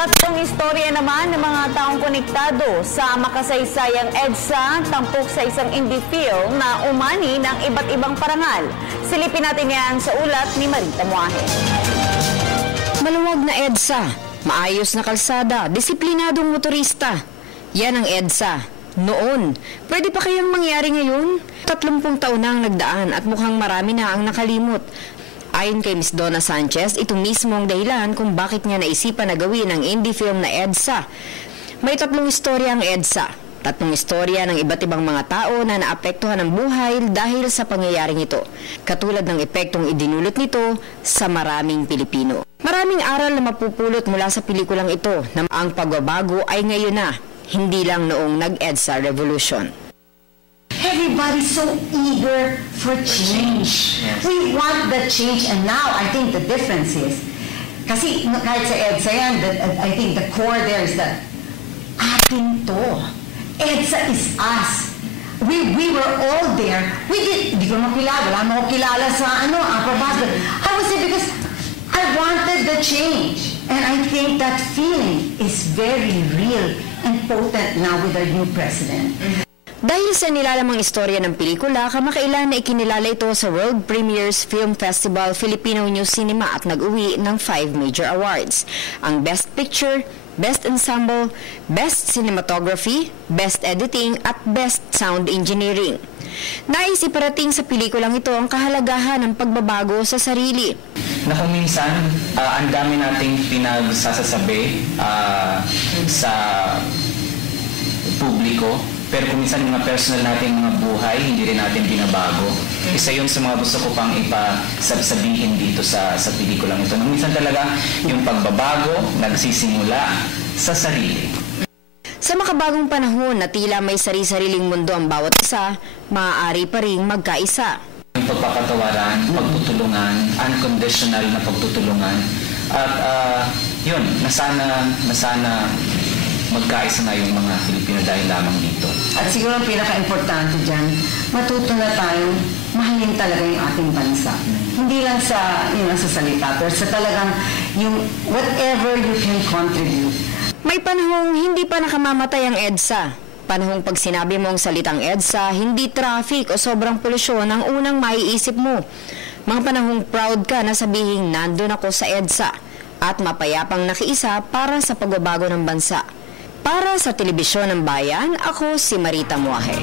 Tatlong istorya naman ng mga taong konektado sa makasaysayang EDSA, tampok sa isang indie film na umani ng iba't ibang parangal. Silipin natin yan sa ulat ni Marita Muahe. Maluwag na EDSA, maayos na kalsada, disiplinadong motorista. Yan ang EDSA. Noon, pwede pa kayang mangyari ngayon? 30 taon na ang nagdaan at mukhang marami na ang nakalimot. Ayon kay Ms. Donna Sanchez, ito mismo ang dahilan kung bakit niya naisipan na gawin ang indie film na EDSA. May 3 istorya ang EDSA. 3 istorya ng iba't ibang mga tao na naapektuhan ng buhay dahil sa pangyayaring ito. Katulad ng epektong idinulot nito sa maraming Pilipino. Maraming aral na mapupulot mula sa pelikulang ito na ang pagbabago ay ngayon na, hindi lang noong nag-EDSA Revolution. Everybody's so eager for change. Yes. We want the change, and now I think the difference is, kasi kahit sa EDSA yan, I think the core there is that atin to. EDSA is us. We were all there. Di ko makilala. Wala mo ko kilala sa Upper Basket. I was there because I wanted the change. And I think that feeling is very real and potent now with our new president. Dahil sa nilalamang istorya ng pelikula, kamakailan na ikinilala ito sa World Premiers Film Festival Filipino New Cinema at nag-uwi ng 5 major awards. Ang Best Picture, Best Ensemble, Best Cinematography, Best Editing at Best Sound Engineering. Nais iparating sa pelikulang ito ang kahalagahan ng pagbabago sa sarili. Na kung minsan, ang dami nating pinagsasasabi sa publiko, pero kung minsan mga personal nating mga buhay, hindi rin natin binabago. Isa yun sa mga gusto ko pang ipasabihin dito sa pelikulang ito. Nung minsan talaga, yung pagbabago nagsisimula sa sarili. Sa makabagong panahon na tila may sari-sariling mundo ang bawat isa, maaari pa ring magkaisa. Yung pagpapatawaran, pagtutulungan, unconditional na pagtutulungan. At yun, nasana magkaisa na yung mga Pilipino dahil lamang dito. At siguro ang pinaka-importante dyan, matuto na tayong mahalin talaga yung ating bansa. Hindi lang sa salita, pero sa talagang yung whatever you can contribute. May panahong hindi pa nakamamatay ang EDSA. Panahong pag sinabi mo ang salitang EDSA, hindi traffic o sobrang polusyon ang unang maiisip mo. Mga panahong proud ka na sabihing nandun ako sa EDSA at mapayapang nakiisa para sa pagbabago ng bansa. Para sa Telebisyon ng Bayan, ako si Marita Muahe.